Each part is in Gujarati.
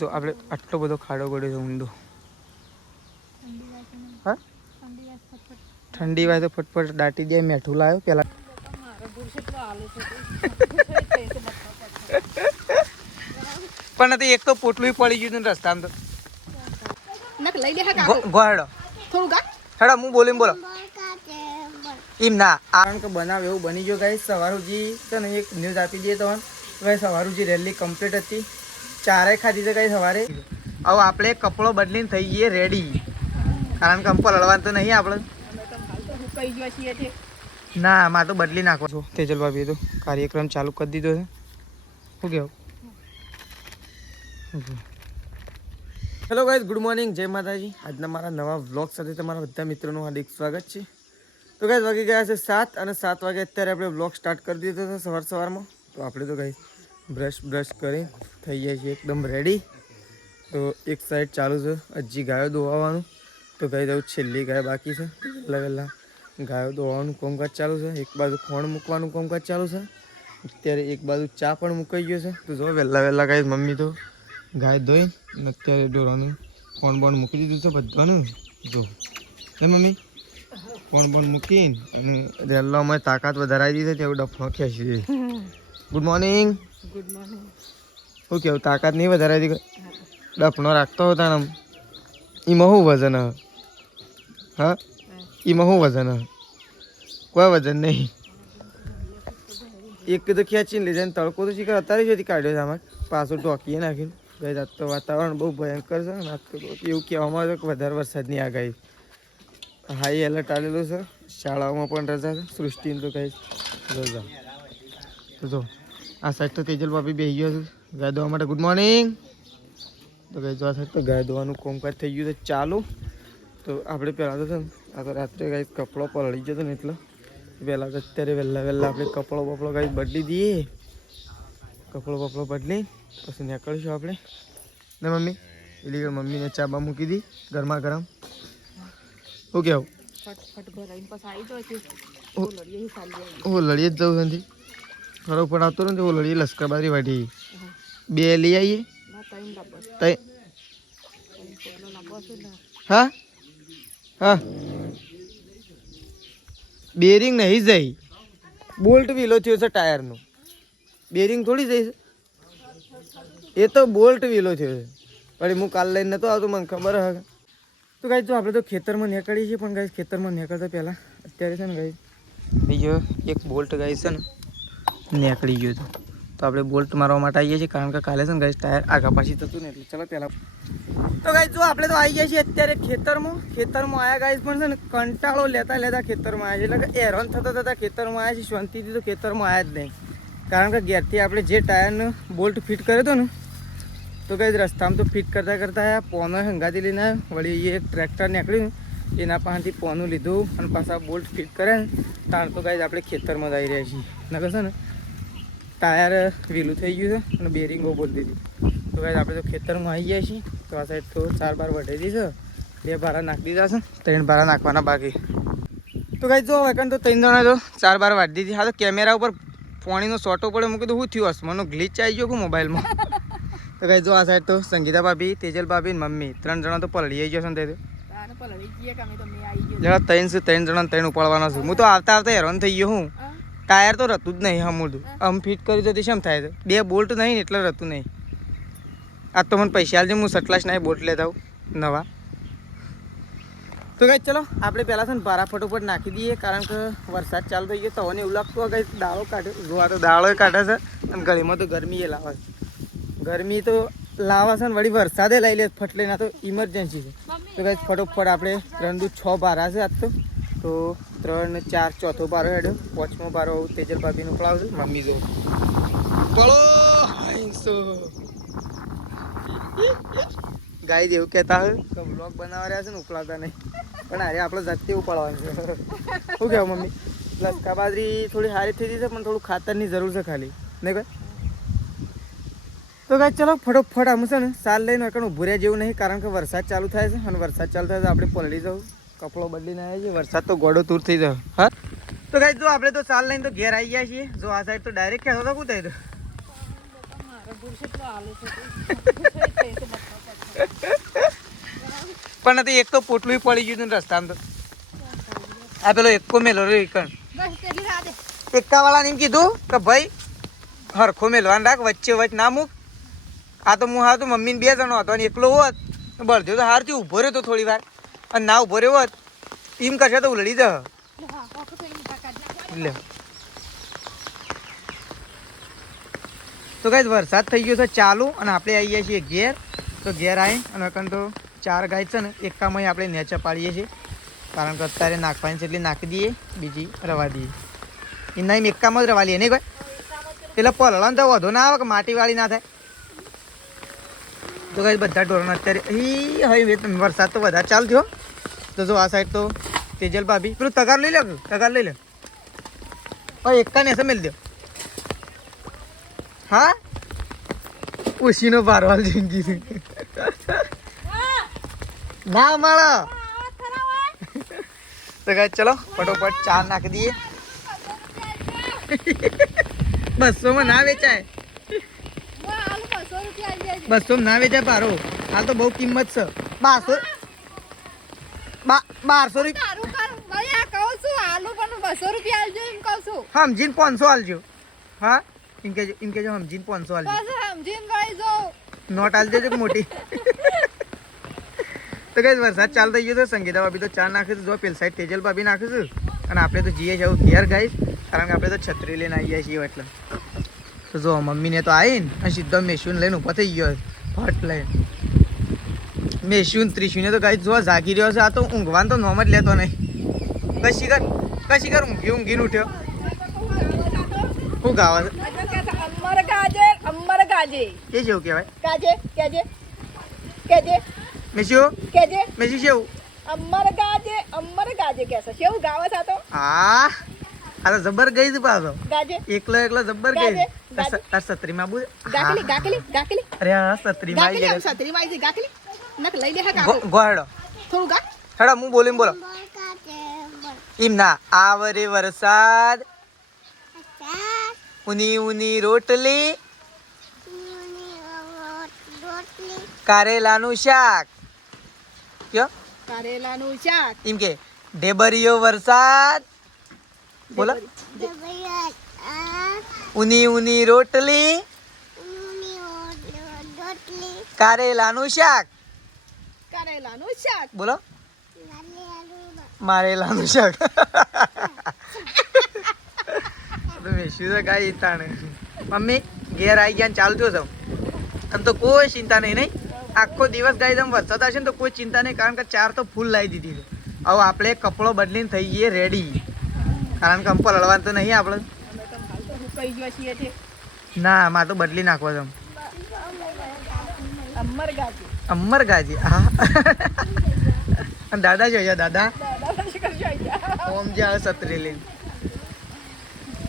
જો આપણે આટલો બધો ખાડો પડ્યો છે ઊંડો. હા ઠંડી વાય તો ફટફટ દાટી દે. મેઠું લાવ્યો પેલા. પણ તો એક તો પોટલું પડી ગયું ને રસ્તામાં તો ગોહેડો હેડો હું બોલીને બોલો એમ ના કારણ કે બનાવ એવું બની ગયો ગાઈસ. સવારુજી છે ને એક ન્યૂઝ આપી દઈએ તો ગાઈસ સવારુજી રેલી કમ્પ્લીટ હતી. ચારે ખાધી છે ગાઈસ સવારે. હવે આપણે કપડો બદલીને થઈ જઈએ રેડી કારણ કે અંપો લડવાનું તો નહીં આપણે. ના મારે તો બદલી નાખો છો. તેજલ ભાભી તો કાર્યક્રમ ચાલુ કરી દીધો છે. શું કેવું? હેલો ગાઈઝ, ગુડ મોર્નિંગ, જય માતાજી. આજના મારા નવા વ્લોગ સાથે તમારા બધા મિત્રોનું હાર્દિક સ્વાગત છે. તો ગાઈઝ વાગી ગયા છે 7 અને 7 વાગે અત્યારે આપણે વ્લોગ સ્ટાર્ટ કરી દીધો હતો સવારમાં. તો આપણે તો ગાઈઝ બ્રશ કરી થઈ જાય છે એકદમ રેડી. તો એક સાઈડ ચાલુ છે હજી ગાયો દોવાનું. તો ગાઈઝ હવે છેલ્લી ગાય બાકી છે. વહેલા ગાયો દોવાનું કામકાજ ચાલુ છે. એક બાજુ ખોણ મૂકવાનું કામકાજ ચાલુ છે. અત્યારે એક બાજુ ચા પણ મુકાઈ ગયો છે. તો જો વહેલા ગાઈઝ મમ્મી તો ગાય ધોઈ અને અત્યારે ઢોરાનું કોણ બોણ મૂકી દીધું છે બધાનું. જો ને મમ્મી કોણ બોણ મૂકીને અને રેલામાં તાકાત વધારાઈ દીધી છે. તેવું ડફનો ખેંચી દે. Good morning. Good morning. શું કેવું? તાકાત નહીં વધારાઈ દીધી? ડફનો રાખતો હતા ને એમાં શું વજન હ? હા એમાં શું વજન હ? કોઈ વજન નહીં. એક તો ખેંચીને લઈ જાય. તડકો તો શીખર અત્યારે જ કાઢ્યો છે આમાં પાછું ટોકીએ નાખીને. ગઈ આજ તો વાતાવરણ બહુ ભયંકર છે. આજ તો એવું કહેવામાં આવે કે વધારે વરસાદની આગાહી. હાઈ એલર્ટ આવેલું છે. શાળાઓમાં પણ રજા છે. સૃષ્ટિને તો કંઈ રજા. તો જો આ સાઈડ તો તેજલ ભાભી બેસી ગયો છે ગાય ધોવા માટે. Good morning. તો ગઈ જો આ સાઈડ તો ગાય ધોવાનું કામકાજ થઈ ગયું છે ચાલુ. તો આપણે પહેલાં તો છે ને આ તો રાત્રે ગાય કપડો પલળી જતો ને એટલે પહેલાં તો અત્યારે વહેલા આપણે કપડો ગાય બદલી દઈએ. કપડો બદલી પછી નીકળીશું આપણે ને મમ્મી. એટલે મમ્મીને ચા બા મૂકી દી ગરમા ગરમ. શું કેવું? હું લડીએ જ જવું નથી. ખરો પણ આવતો નથી. હું લડીએ લશ્કરબારી વાટી 2 લઈ આવીએ. હા હા બેરિંગ નહીં જાય. બોલ્ટ વીલો થયો છે ટાયરનો. બેરિંગ થોડી જાય છે. એ તો બોલ્ટ વીલો થયો છે. પણ હું કાલ લઈને નહોતો આવતો, મને ખબર હ. તો ગાઈસ જો આપણે તો ખેતરમાં નીકળીએ છીએ. પણ ગાઈસ ખેતરમાં નીકળતા પહેલાં અત્યારે છે ને ગાઈસ બીજો એક બોલ્ટ ગાઈસ છે ને નીકળી ગયો હતો. તો આપણે બોલ્ટ મારવા માટે આવીએ છીએ કારણ કે કાલે છે ને ગાઈસ ટાયર આગા પાછી થતું ને એટલે ચલો પહેલાં. તો ગાઈસ જો આપણે તો આવી ગયા છીએ અત્યારે ખેતરમાં આવ્યા ગાઈસ. પણ છે ને કંટાળો લેતા ખેતરમાં આવ્યા છે. એટલે કે હેરાન થતા ખેતરમાં આવ્યા છે. શાંતિથી તો ખેતરમાં આવ્યા જ નહીં કારણ કે ઘેરથી આપણે જે ટાયરનો બોલ્ટ ફિટ કર્યો હતો ને તો ગાઈસ રસ્તામાં તો ફિટ કરતા આવ્યા. પોનો હંગાથી લઈને વળી એક ટ્રેક્ટર નીકળ્યું એના પાસેથી પોનું લીધું અને પાછા બોલ્ટ ફિટ કરે ને તાણ તો ગાઈસ આપણે ખેતરમાં જ આવી રહ્યા છીએ. નકર છે ને ટાયર વીલું થઈ ગયું છે અને બેરિંગો બોલી દીધી. તો ગાઈસ આપણે તો ખેતરમાં આવી ગયા છીએ. તો આ સાઈડ તો 4 બાર વઢાઈ દીધી છે. 2 બારા નાખી દીધા છે. 3 બારા નાખવાના બાકી. તો ગાઈસ જો વેકન તો 3 જણા તો 4 બાર વાઢી દીધી. હા તો કેમેરા ઉપર પાણીનો સોટો પડ્યો. મૂકી તો શું થયું હશે? મને ગ્લિચ આવી ગયો કે મોબાઈલમાં. તો ગાઈસ જો આ સાઈડ તો સંગીતા ભાભી, તેજલ ભાભી ને મમ્મી 3 જણા તો પલળી આવી ગયો છે ને. 3 જણા 3 ઉપાડવાના છું. હું તો આવતા હેરાન થઈ ગયો. હું ટાયર તો રહેતું જ નહીં. હમું આમ ફિટ કરી તો શેમ થાય છે? 2 બોલ્ટ નહીં ને એટલે રહેતું નહીં. આજ તો મને પૈસા આલજે, હું સટલાશ ના બોલ્ટ લેતા આવું નવા. તો ગાઈસ ચલો આપણે પહેલાં છે ને પારા ફટોફટ નાખી દઈએ કારણ કે વરસાદ ચાલુ થઈ ગયો. તો હવે એવું લાગતું હોય ગાઈસ દાળો કાઢે. જોવા તો દાળો કાઢે છે અને ગળીમાં તો ગરમી એ લાવે છે. ગરમી તો લાવે છે ને વળી વરસાદે લઈ લે ફટલે. ના તો ઇમરજન્સી છે. તો ગાઈસ ફટોફટ આપણે 3 દુ 6 બારા છે આજ તો 3 ને 4 ચોથો બારો હેડ્યો. 5મો બારો તેજલ ભાભીનો પડાવશે. મમ્મી જો ચલો ગાય એવું કહેતા હોય કે બ્લોગ બનાવવા રહ્યા છે ને ઉકળાતા નહીં. પણ અરે આપણે જાતે ઉપાડવાનું છે. શું કહેવું મમ્મી? લસકા બાજરી થોડી સારી થઈ ગઈ છે પણ થોડું ખાતરની જરૂર છે ખાલી નહીં ભાઈ. તો ગાય ચલો ફટોફટ આમ છે ને સાલ લઈને એકણ ઊભું રહ્યા જેવું નહીં કારણ કે વરસાદ ચાલુ થાય છે અને વરસાદ ચાલુ થાય તો આપણે પલળી જવું. કપડો બદલીને આવ્યા છીએ. વરસાદ તો ગોડો તૂર થઈ જાય. હા તો ગાય જો આપણે તો સાલ લઈને તો ઘેર આવી ગયા છીએ. જો આ સાઈડ તો ડાયરેક્ટ કહેતો હતો કું થાય તો પણ એક તો પોટલું પડી ગયું હતું રસ્તામાં તો આ પેલો એકો મેલો રે એકણ એકા વાળા ને કીધું કે ભાઈ હરખો મેલવાન રાખ વચ્ચે વચ્ચે ના મૂક આ તો હું હા તો મમ્મી ને 2 જણો હતો અને એકલો હોત બળદ્યો તો હારથી ઉભો રહ્યો તો થોડી વાર અને ના ઉભો રહ્યો હોત એમ કરશે તો ઉલડી જ લે તો ગાઈસ વરસાદ થઈ ગયો છે ચાલુ અને આપણે આવી ગયા છીએ ઘેર તો ઘેર આવી અને અકન તો 4 ગાય છે ને એકામાં આપણે નેચા પાડીએ છીએ કારણ કે અત્યારે નાખવાની છે એટલે નાખી દઈએ બીજી રવા દઈએ એના એકામાં જ રવા લઈએ નહીં કોઈ એટલે પલળવાનું તો વધુ ના આવે કે માટીવાળી ના થાય તો ગાઈસ બધા ઢોરણ અત્યારે હવે વરસાદ તો વધારે ચાલુ થયો તો જો આ સાઈડ તો તેજલ ભાભી પેલું તગાર લઈ લો તગાર લઈ લો એકા ને મેળ દો હા ઉશીનો ભારવાલ જિંદગી ના મળો તો ગાઈસ ચલો ફટોફટ 4 નાખી દઈએ 200 માં ના વેચાય 200 ના વેચાય પારો હાલ તો બહુ કિંમત છે 1200 રૂપિયા સમજીને 500 આલજો હા એમ કેજો સમજીને 500 આલજો નોટ આલ દેજો મોટી તો ગાઈસ વરસાદ ચાલુ થઈ ગયો છે સંગીતા ભાભી તો 4 નાખીશું જો પેલ સાઈડ તેજલ ભાભી નાખીશું અને આપણે તો જઈએ છીએ ઘેર ગાઈસ કારણ કે આપણે તો છત્રી લઈને આવીએ છીએ એટલે તો જો મમ્મીને તો આવીને અને સીધો મેશુને લઈને ઊભો થઈ ગયો ફટ લઈને મેશુન ત્રિશુને તો ગાઈસ જો જાગી રહ્યો છે આ તો ઊંઘવાનું તો નોમ જ લેતો નહીં કશી કર ઊંઘીને ઉઠ્યો શું ગાવા છે અમર ગાજે એ જેવું કહેવાય કેજે મેશુ કેજે મેશુ જેવું અમર ગાજે કેસે કેવું ગાવે છે તો આ તો જબર ગઈ છે પાછો ગાજે એકલો જબર ગઈ તાર સત્રીમાં બોલ ગાકલી અરે આ સત્રીમાં આવી જાય સત્રીમાં આવી ગાકલી નક લઈ લે હા ગોહેડો થોડું ગા હેડો હું બોલીને બોલો એમ ના આવરે વરસાદ ઉની ઉની રોટલી કારેલાનું શાક કયો કારેલાનું શાક એમ કે ઢેબરિયો વરસાદ બોલો ઉની ઉની રોટલી કારેલાનું શાક બોલો મારેલાનું શાક મેશું તો ગાય તાણે મમ્મી ઘેર આવી ગયા ચાલુ થયો છો આમ તો કોઈ ચિંતા નહીં આખો દિવસ ગાય તમે વરસાદ હશે ને તો કોઈ ચિંતા નહીં કારણ કે 4 તો ફૂલ લાવી દીધી છે હવે આપણે કપડો બદલીને થઈ જઈએ રેડી કારણ કે અંપલ હળવાનું તો નહીં આપણે ના મારે તો બદલી નાખવો છે અમર ગાજી હા અને દાદા જોઈએ દાદા ઓમ જે આવે સત્રી લઈને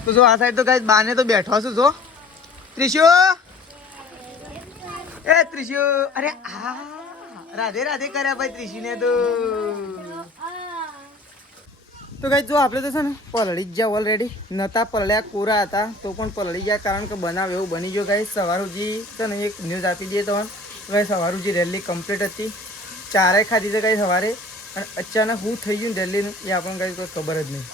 તો જો આ સાઈડ તો ગાઈસ બાને તો બેઠો છું જો ત્રિશુ એ ત્રિશુ અરે આ રાધે રાધે કર્યા ભાઈ ત્રિશુને તો ગાઈસ જો આપણે તો છે ને પલળી જ ગયા ઓલરેડી નતા પલળ્યા કોરા હતા તો પણ પલળી ગયા કારણ કે બનાવ એવું બની ગયો ગાઈસ સવાર સુધી છે ને એક ન્યૂઝ આપી દઈએ તો ગાઈસ સવાર સુધી રેલી કમ્પ્લીટ હતી 4 ખાધી છે ગાઈસ સવારે અને અચાનક શું થઈ ગયું રેલીનું એ આપણને ગાઈસ કોઈ ખબર જ નહીં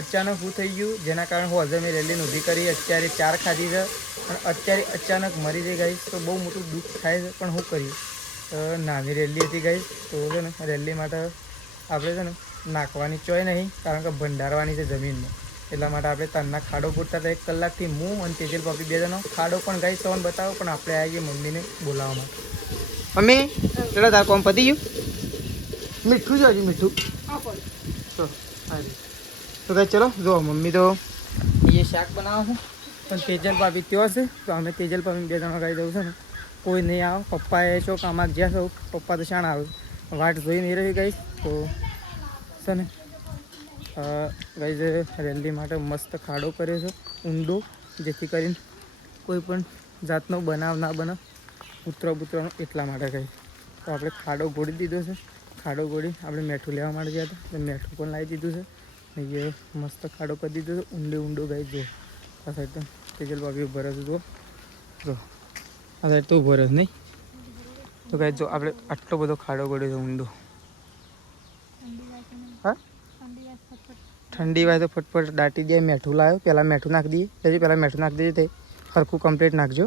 અચાનક શું થઈ ગયું જેના કારણે હું હજે મેં રેલીને ઊભી કરી અત્યારે 4 ખાધી છે અને અત્યારે અચાનક મરી જઈ ગાઈસ તો બહુ મોટું દુઃખ થાય છે પણ શું કર્યું નાની રેલી હતી ગાઈસ તો છે ને રેલી માટે આપણે છે ને નાખવાની ચોય નહીં કારણ કે ભંડારવાની છે જમીનમાં એટલા માટે આપણે તનના ખાડો પૂરતા હતા 1 કલાકથી હું અને તેજલ ભાભી 2 જણો ખાડો પણ ગાઈસ તમને બતાવો પણ આપણે આવીએ મમ્મીને બોલાવવા માટે મમ્મી ચલો તાર કોમ પતી ગયું મીઠું જો હજી મીઠું તો ગાઈસ ચલો જો મમ્મી તો એ શાક બનાવો છે પણ તેજલ ભાભી ત્યાં છે તો અમે તેજલ ભાભી 2 જણા ગાઈ દઉં છે ને કોઈ નહીં આવે પપ્પાએ છો કામમાં જ્યાં છો પપ્પા તો શાણ આવે વાટ જોઈ નહીં રહી ગાઈસ તો છે ને ગાઈસ રેલી માટે મસ્ત ખાડો કર્યો છે ઊંડો જેથી કરીને કોઈ પણ જાતનો બનાવ ના બને પુત્રનો એટલા માટે ગાઈસ તો આપણે ખાડો ગોળી દીધો છે ખાડો ગોળી આપણે મેઠું લેવા માટે ગયા હતા તો મેઠું પણ લાવી દીધું છે એ મસ્ત ખાડો કરી દીધો છે ઊંડો ગાઈસ જો આ સાઈડ તો તેજલ ભાભી ઉભા રહેશે જો આ સાઈડ તો ઉભો રહ્યો નહીં. તો ગાઈસ જો આપણે આટલો બધો ખાડો પડ્યો છે ઊંડો. હા ઠંડી વાય તો ફટફટ દાટી દે. મેઠું લાવ્યો, પહેલાં મેઠું નાખી દઈએ. પછી પહેલાં મેઠું નાખી દઈએ તે સરખું કમ્પ્લીટ નાખજો.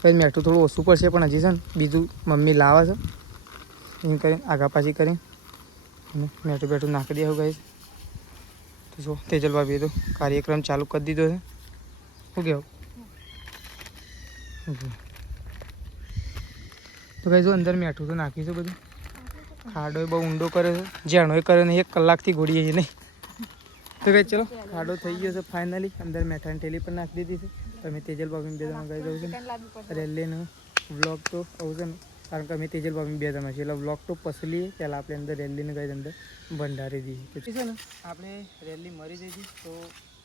પછી મેઠું થોડું ઓછું પડશે પણ હજી છે ને બીજું મમ્મી લાવે છે એમ કરીને આગા પાછી કરીને અને મેઠું બેઠું નાખી દે ગાઈસ. તો જો તેજલ ભાભીએ તો કાર્યક્રમ ચાલુ કરી દીધો છે. શું કહેવું? તો ગાઈસ જો અંદર મેઠું તો નાખ્યું છે બધું. ખાડો બહુ ઊંડો કરે છે, જ્યાંનો કરે ને 1 કલાકથી ઘોડીએ છીએ નહીં. તો ગાઈસ ચલો ખાડો થઈ ગયો છે ફાઇનલી. અંદર મેઠાની ટેલી પણ નાખી દીધી છે. તમે તેજલ ભાભીને બે જણા ગાઈ જવું છે ને રેલીનો વ્લોગ તો આવું છે ને કારણ કે અમે તેજલ ભાભીને બે જણા છીએ એટલે વ્લોગ તો પસલીએ પહેલાં આપણે અંદર રેલીને ગાઈ અંદર ભંડારી દઈએ. પછી છે ને આપણે રેલી મરી જઈ હતી તો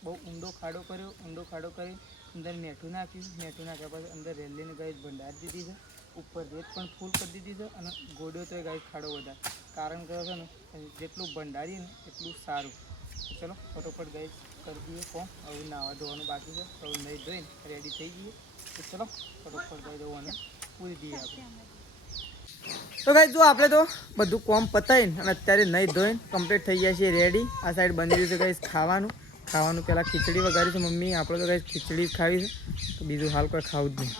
બહુ ઊંડો ખાડો કર્યો. ઊંડો ખાડો કરી અંદર મેઠું નાખ્યું. મેઠું નાખ્યા પછી અંદર રેલીને ગાઈ ભંડારી દીધી છે. ઉપર રેત પણ ફૂલ કરી દીધી છે અને ગોડ્યો તો એ ગાય ખાડો વધારે કારણ કે છે ને જેટલું ભંડારીએ ને એટલું સારું. ચલો ફટોફટ ગાય કરી દઈએ ફોર્મ. હવે નાવા ધોવાનું બાકી છે. હવે નહીં ધોઈને રેડી થઈ ગઈએ. તો ચલો ફટોફટ ગાય ધોવાનું પૂરી દઈએ આપણે. તો ગાય જો આપણે તો બધું કોમ પતાવીને અને અત્યારે નહીં ધોઈને કમ્પ્લીટ થઈ ગયા છીએ રેડી. આ સાઈડ બની રહ્યું છે ગાય ખાવાનું. ખાવાનું પહેલાં ખીચડી વગાડી છે મમ્મી. આપણે તો ગાય ખીચડી જ ખાવી છે તો બીજું હાલ કોઈ ખાવું જ નહીં.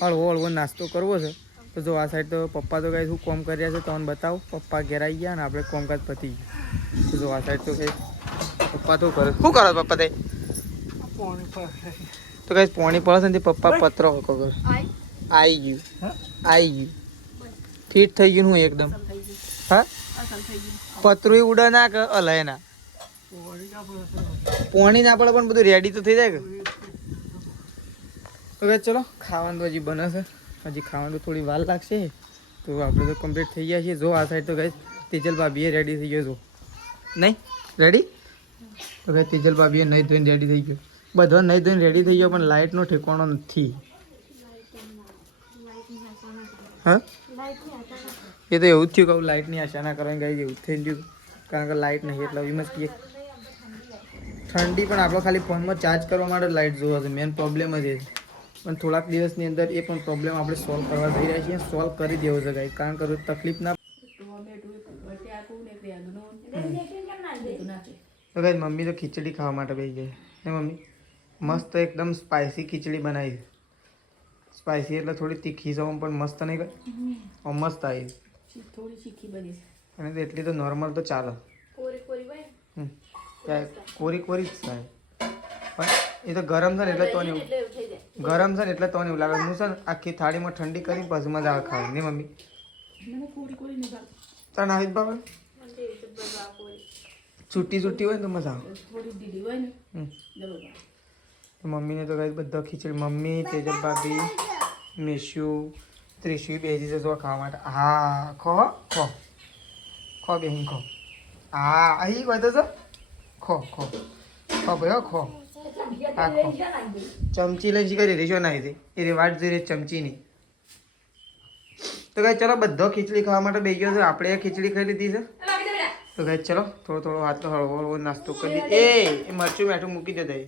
હળવો હળવો નાસ્તો કરવો છે. તો જો આ સાઈડ તો પપ્પા તો ગાય શું કોમ કરી રહ્યા છે તમને બતાવો. પપ્પા ઘેર આવી ગયા અને આપણે કોમકાજ પતી ગયું. તો જો આ સાઈડ તો કઈ પપ્પા તો કરે શું કરો પપ્પા તે તો કઈ પોણી પડે છે ને પપ્પા પત્રો હકો કરે. આવી ગયું ફિટ થઈ ગયું હું એકદમ. હા પતરું ઉડે ના કે અલાય ના પોણી ના પડે પણ બધું રેડી તો થઈ જાય કે. તો ચલો ખાવાનું તો હજી બને છે. હજી ખાવાનું તો થોડી વાર લાગશે. તો આપણે તો કમ્પ્લીટ થઈ ગયા છીએ. જો આ સાઈડ તો ગાઈસ તેજલ ભાભીએ રેડી થઈ ગયો. જો નહીં રેડી તો ગાઈસ તેજલ ભાભીએ નહીં ધોઈને રેડી થઈ ગયો. બધો નહીં ધોઈને રેડી થઈ ગયો પણ લાઇટનો ઠેકાણો નથી. હા એ તો એવું જ થયું કહું લાઇટની આશા ના કરવાની ગાઈ એવું થઈ ગયું કારણ કે લાઇટ નહીં એટલે એમ જ કહીએ. ઠંડી પણ આપણો ખાલી ફોનમાં ચાર્જ કરવા માટે લાઇટ જોવા છે. મેન પ્રોબ્લેમ જ એ છે. પણ થોડાક દિવસની અંદર એ પણ પ્રોબ્લેમ આપણે સોલ્વ કરવા જઈ રહ્યા છીએ. સોલ્વ કરી દેવો છે ગાઈ કારણ કે તકલીફ ના. તો ગાઈ મમ્મી તો ખીચડી ખાવા માટે બેસી ગઈ ને મમ્મી મસ્ત એકદમ સ્પાઇસી ખીચડી બનાવી. સ્પાઇસી એટલે થોડી તીખી જવું પણ મસ્ત નહીં ગઈ. મસ્ત આવી થોડી ચીખી બની અને એટલી તો નોર્મલ તો ચાલે. કોરી કોરી જ થાય પણ એ તો ગરમ છે ને એટલે તો એવું ગરમ છે ને એટલે તો એવું લાગે. હું છે ને આખી થાળીમાં ઠંડી કરી પછી મજા આવે ખાવાની ને મમ્મી. તને આવી જ બાબા છૂટી છૂટી હોય ને તો મજા આવે. તો મમ્મીને તો કઈ બધા ખીચડી મમ્મી તેજલ ભાભી મેશ્યુ ત્રિશુ બેસી છે જો ખાવા માટે. હા ખો ખો ખો બેહીન ખો. હા અહીં કહે તો ખો ખો ખો ભાઈ ખો. હા ખો ચમચી લઈને શીખી રેશો ના હતી એ વાટ જોઈ રહી ચમચીની. તો કઈ ચલો બધો ખીચડી ખાવા માટે બેસી ગયો છે. આપણે ખીચડી ખાઈ લીધી છે. તો કઈ ચલો થોડો થોડો હાથ હળવો હળવો નાસ્તો કરી દઈએ. એ મરચું મેઠું મૂકી દે દઈ.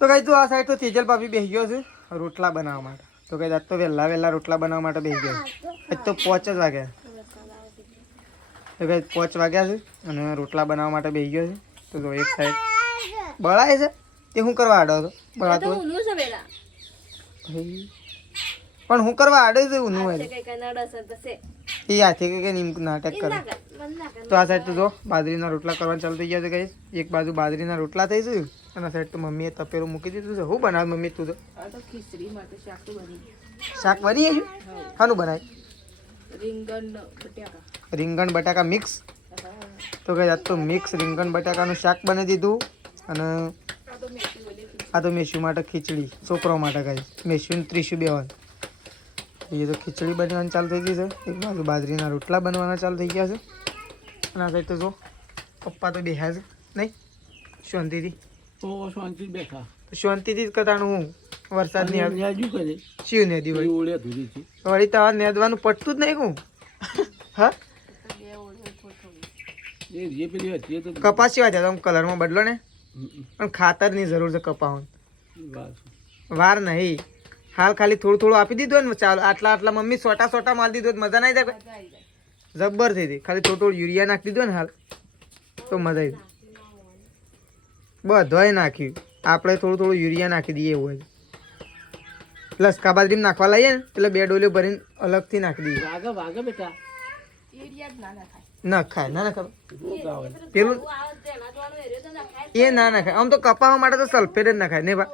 તો કઈ તું આ સાઈડ તો તેજલ ભાભી બેસી ગયો છે રોટલા બનાવવા માટે. તો કઈ આજ તો વહેલા રોટલા બનાવવા માટે બેસી ગયો. આજ તો 5 જ વાગ્યા. તો કઈ 5 વાગ્યા છે અને રોટલા બનાવવા માટે બેસી ગયો છે. તો જો એક સાઈડ બળાય છે તે શું કરવા આડો હતો બળાતો પણ હું કરવા આડે છે ઊનું હોય એ હાથે કે નાટક કરે. તો આ સાઈડ તો જો બાજરીના રોટલા કરવાનું ચાલુ થઈ ગયા છે કઈ. એક બાજુ બાજરીના રોટલા થઈ છે અને આ સાઈડ તો મમ્મીએ તપેલું મૂકી દીધું છે. શું બનાવે મમ્મી તું તો શાક બની ગયું. શાનું બનાય? રીંગણ બટાકા મિક્સ. તો કઈ આજ તો મિક્સ રીંગણ બટાકાનું શાક બની દીધું અને આ તો મેશ્યુ માટે ખીચડી છોકરો માટે કઈ મેશ્યુ ત્રીસુ બેવાનું. એ તો ખીચડી બનવાની ચાલુ થઈ ગઈ છે. એક બાજુ બાજરીના રોટલા બનવાના ચાલુ થઈ ગયા છે અને આ સાઈડ તો જો પપ્પા તો બેઠા છે નહીં શાંતિથી. શાંતિથી જ કરતાનું હું વરસાદની અને ન્યાજ્યું કરે શિવ નદી એ વળી ઓળ્યા ધૂરી છે વળી તમારે નેદવાનું પડતું જ નહીં હું હા એ જે પેલી હતી એ તો કપાસ સિવાય જાય તો કલરમાં બદલો ને પણ ખાતરની જરૂર છે કપામાં વાત વાર નહીં હાલ ખાલી થોડું થોડું આપી દીધું ને ચાલો આટલા આટલા મમ્મી સોટા મારી દીધું તો મજા નહીં જાય કોઈ? જબ્બર થઈ હતી ખાલી થોડું થોડું યુરિયા નાખી દીધું ને હાલ તો મજા આવી બધોય નાખ્યું આપણે થોડું થોડું યુરિયા નાખી દઈએ એવું હોય લસકા બાજરી નાખવા લઈએ ને એટલે 2 ડોલીઓ ભરીને અલગથી નાખી દઈએ વાગે વાગે બેટા એરિયા જ ના ખાય ના ખાય ના ખાય રોગ આવે પેલું એ ના નાખાય આમ તો કપાવા માટે તો સલ્ફેટ જ નાખાય નહીં બા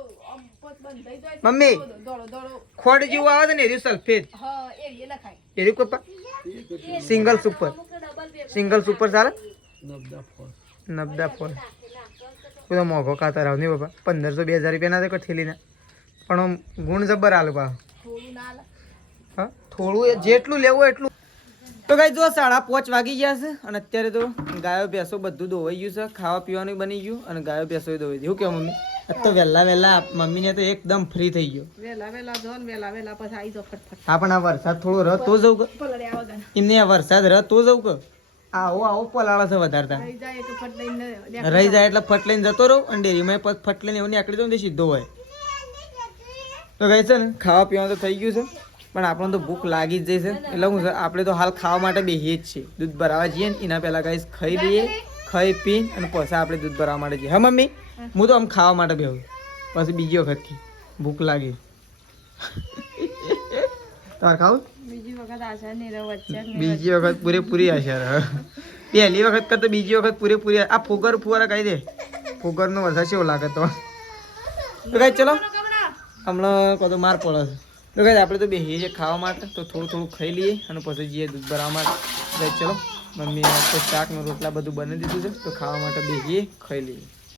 મમ્મી દોડો દોડો ખોડ જેવું આવે છે ને એર્યું સલ્ફેટ હા એરિયા ના ખાય એર્યું કપા સિંગલ સુપર ચાલે નબદા ફોન નબદા ફોન બધો મોઘો ખાતર આવ નહીં બાપા 1500 2000 રૂપિયાના તો ઠેલીના પણ આમ ગુણ જબ્બર આલું બા થોડું ના લે હા થોડું જેટલું લેવું એટલું તો કઈ જો 5:30 વાગી ગયા છે અને અત્યારે તો ગાયો ભેંસો બધું ધોવાઈ ગયું છે ખાવા પીવાનું બની ગયું અને ગાયો ભેંસો ધોવાઈ ગયું કેવું મમ્મી તો વહેલા મમ્મીને તો એકદમ ફ્રી થઈ ગયો વેલા જો ને વેલા પછી આવી જાવ ફટફટ હા પણ આ વરસાદ થોડો રહ તો જવું કે પલડે આવો ગન એમને આ વરસાદ રહ તો જવું કે આવો પલાળો છે વધારતા રહી જાય તો ફટ લઈને રહી જાય એટલે ફટ લઈને જતો રહું અને ડેરીમાં ફટ લઈને એવું નીકળી જાઉં ને સીધો હોય તો કહે છે ને ખાવા પીવાનું તો થઈ ગયું છે પણ આપણને તો ભૂખ લાગી જ જશે એટલે હું આપણે તો હાલ ખાવા માટે બેસીએ જ છીએ દૂધ ભરાવા જઈએ ને એના પહેલાં ગાઈસ ખાઈ લઈએ ખાઈ પીને અને પછી આપણે દૂધ ભરાવા માટે જઈએ હા મમ્મી હું તો આમ ખાવા માટે બેહું પછી બીજી વખતથી ભૂખ લાગી તાર ખાવું બીજી વખત આશા નહીં રહે વચ્ચે બીજી વખત પૂરેપૂરી આશા રહે પહેલી વખત કરતા બીજી વખત પૂરેપૂરી આ ફુવારા કહી દે ફુગરનો વરસાદ કેવો લાગે તો કઈ ચલો હમણાં કદો માર પડે છે તો કઈ આપણે તો બેસીએ છીએ ખાવા માટે તો થોડું ખાઈ લઈએ અને પછી જઈએ દૂધ ભરાવા માટે ચલો મમ્મી શાક ને રોટલા બધું બની દીધું છે તો ખાવા માટે બેસીએ ખાઈ લઈએ